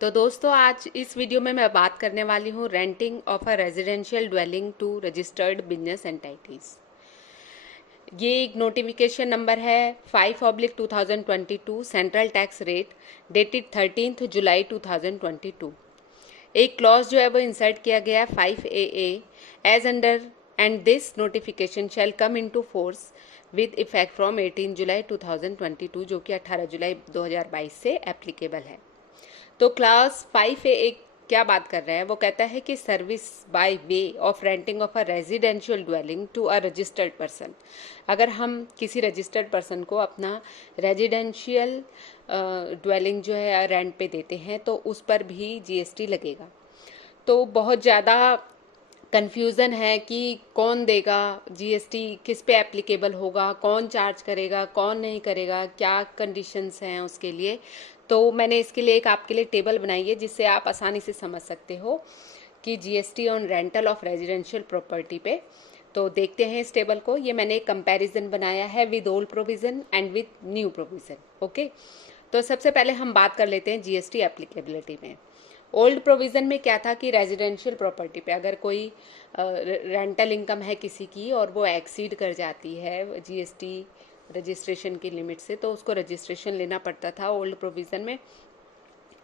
तो दोस्तों, आज इस वीडियो में मैं बात करने वाली हूँ renting of a residential dwelling to registered business entities. ये एक नोटिफिकेशन नंबर है 5/2022 central tax rate dated 13 July 2022। एक क्लॉज जो है वो इंसर्ट किया गया है 5AA as under and this notification shall come into force with effect from 18 July 2022, जो कि 18 जुलाई 2022 से एप्लीकेबल है। तो क्लास 5A क्या बात कर रहा है? वो कहता है कि service by way of renting of a residential dwelling to a registered person. अगर हम किसी रजिस्टर्ड पर्सन को अपना रेजिडेंशियल ड्वेलिंग जो है रेंट पे देते हैं तो उस पर भी जीएसटी लगेगा। तो बहुत ज़्यादा कन्फ्यूज़न है कि कौन देगा जीएसटी, किस पे एप्लीकेबल होगा, कौन चार्ज करेगा, कौन नहीं करेगा, क्या कंडीशंस हैं उसके लिए। तो मैंने इसके लिए एक आपके लिए टेबल बनाई है जिससे आप आसानी से समझ सकते हो कि GST on rental of residential property पे। तो देखते हैं इस टेबल को। ये मैंने एक कंपैरिजन बनाया है with old provision and with new provision. Okay, तो सबसे पहले हम बात कर लेते हैं जीएसटी एप्लीकेबिलिटी में। ओल्ड प्रोविज़न में क्या था कि रेजिडेंशियल प्रॉपर्टी पे अगर कोई रेंटल इनकम है किसी की और वो एक्सीड कर जाती है जीएसटी रजिस्ट्रेशन की लिमिट से, तो उसको रजिस्ट्रेशन लेना पड़ता था ओल्ड प्रोविज़न में।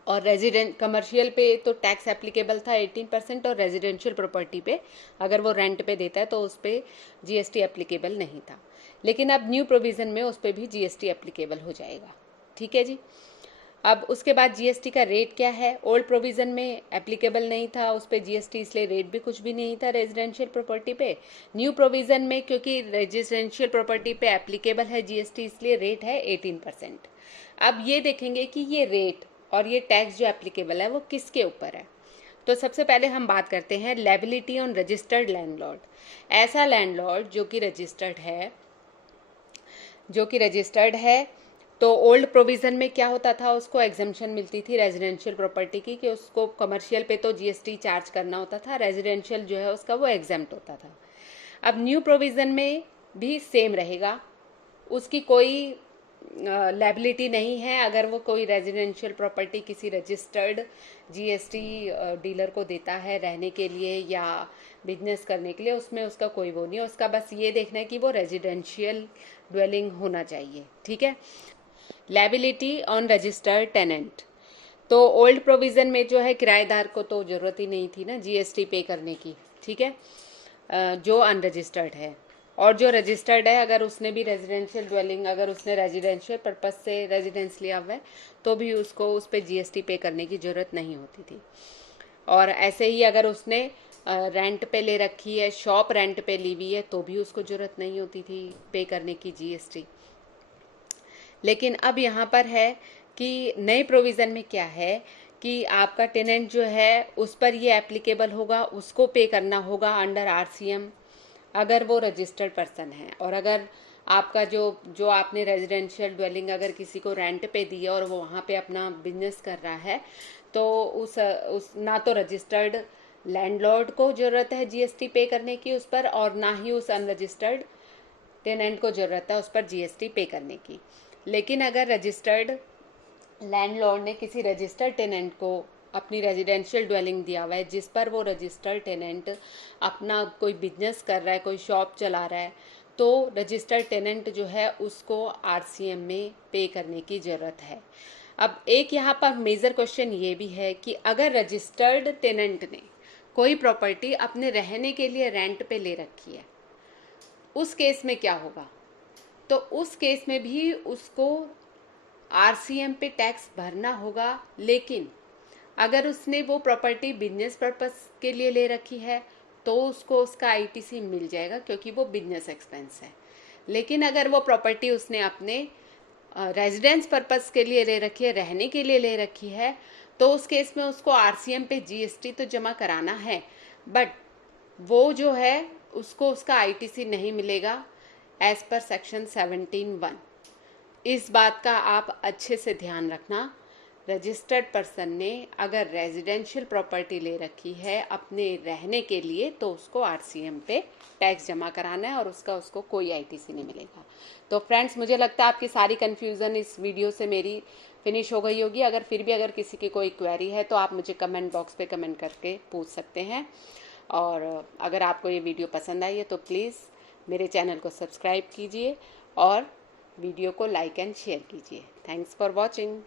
और रेजिडेंट कमर्शियल पे तो टैक्स एप्लीकेबल था 18% और रेजिडेंशियल प्रॉपर्टी पे अगर वो रेंट पे देता है तो उस पर जीएसटी एप्लीकेबल नहीं था। लेकिन अब न्यू प्रोविज़न में उस पर भी जीएसटी एप्लीकेबल हो जाएगा। ठीक है जी। अब उसके बाद जीएसटी का रेट क्या है? ओल्ड प्रोविज़न में एप्लीकेबल नहीं था उस पर जीएसटी, इसलिए रेट भी कुछ भी नहीं था रेजिडेंशियल प्रॉपर्टी पे। न्यू प्रोविज़न में क्योंकि रेजिडेंशियल प्रॉपर्टी पे एप्लीकेबल है जीएसटी, इसलिए रेट है 18%। अब ये देखेंगे कि ये रेट और ये टैक्स जो एप्लीकेबल है वो किसके ऊपर है। तो सबसे पहले हम बात करते हैं लायबिलिटी ऑन रजिस्टर्ड लैंडलॉर्ड। ऐसा लैंडलॉर्ड जो कि रजिस्टर्ड है। तो ओल्ड प्रोविज़न में क्या होता था, उसको एग्जम्पशन मिलती थी रेजिडेंशियल प्रॉपर्टी की कि उसको कमर्शियल पे तो जीएसटी चार्ज करना होता था, रेजिडेंशियल जो है उसका वो एग्जम्प्ट होता था। अब न्यू प्रोविज़न में भी सेम रहेगा, उसकी कोई लायबिलिटी नहीं है अगर वो कोई रेजिडेंशियल प्रॉपर्टी किसी रजिस्टर्ड जीएसटी डीलर को देता है रहने के लिए या बिजनेस करने के लिए, उसमें उसका कोई वो नहीं है। उसका बस ये देखना है कि वो रेजिडेंशियल ड्वेलिंग होना चाहिए। ठीक है। Liability on registered tenant. तो ओल्ड प्रोविज़न में जो है किराएदार को तो ज़रूरत ही नहीं थी ना जीएसटी पे करने की। ठीक है। जो अनरजिस्टर्ड है और जो रजिस्टर्ड है, अगर उसने भी रेजिडेंशियल ड्वेलिंग, अगर उसने रेजिडेंशियल पर्पस से रेजिडेंस लिया हुआ है तो भी उसको उस पर जीएसटी पे करने की ज़रूरत नहीं होती थी। और ऐसे ही अगर उसने रेंट पे ले रखी है, शॉप रेंट पे ली हुई है, तो भी उसको ज़रूरत नहीं होती थी पे करने की जीएसटी। लेकिन अब यहाँ पर है कि नए प्रोविज़न में क्या है कि आपका टेनेंट जो है उस पर ये एप्लीकेबल होगा, उसको पे करना होगा अंडर आरसीएम अगर वो रजिस्टर्ड पर्सन है। और अगर आपका जो जो आपने रेजिडेंशियल ड्वेलिंग अगर किसी को रेंट पे दी है और वो वहाँ पे अपना बिजनेस कर रहा है, तो उस ना तो रजिस्टर्ड लैंडलॉर्ड को ज़रूरत है जीएसटी पे करने की उस पर, और ना ही उस अनरजिस्टर्ड टेनेंट को ज़रूरत है उस पर जीएसटी पे करने की। लेकिन अगर रजिस्टर्ड लैंडलॉर्ड ने किसी रजिस्टर्ड टेनेंट को अपनी रेजिडेंशियल ड्वेलिंग दिया हुआ है जिस पर वो रजिस्टर्ड टेनेंट अपना कोई बिजनेस कर रहा है, कोई शॉप चला रहा है, तो रजिस्टर्ड टेनेंट जो है उसको आरसीएम में पे करने की ज़रूरत है। अब एक यहाँ पर मेजर क्वेश्चन ये भी है कि अगर रजिस्टर्ड टेनेंट ने कोई प्रॉपर्टी अपने रहने के लिए रेंट पे ले रखी है, उस केस में क्या होगा? तो उस केस में भी उसको आरसीएम पे टैक्स भरना होगा। लेकिन अगर उसने वो प्रॉपर्टी बिजनेस पर्पस के लिए ले रखी है तो उसको उसका आईटीसी मिल जाएगा क्योंकि वो बिजनेस एक्सपेंस है। लेकिन अगर वो प्रॉपर्टी उसने अपने रेजिडेंस पर्पस के लिए ले रखी है, रहने के लिए ले रखी है, तो उस केस में उसको आरसीएम पे जीएसटी तो जमा कराना है, बट वो जो है उसको उसका आईटीसी नहीं मिलेगा एज पर सेक्शन 17(1). इस बात का आप अच्छे से ध्यान रखना। रजिस्टर्ड पर्सन ने अगर रेजिडेंशियल प्रॉपर्टी ले रखी है अपने रहने के लिए तो उसको आरसीएम पे टैक्स जमा कराना है और उसको कोई आईटीसी नहीं मिलेगा। तो फ्रेंड्स, मुझे लगता है आपकी सारी कन्फ्यूज़न इस वीडियो से मेरी फिनिश हो गई होगी। अगर फिर भी अगर किसी की कोई क्वेरी है तो आप मुझे कमेंट बॉक्स पे कमेंट करके पूछ सकते हैं। और अगर आपको ये वीडियो पसंद आई है तो प्लीज़ मेरे चैनल को सब्सक्राइब कीजिए और वीडियो को लाइक एंड शेयर कीजिए। Thanks for watching.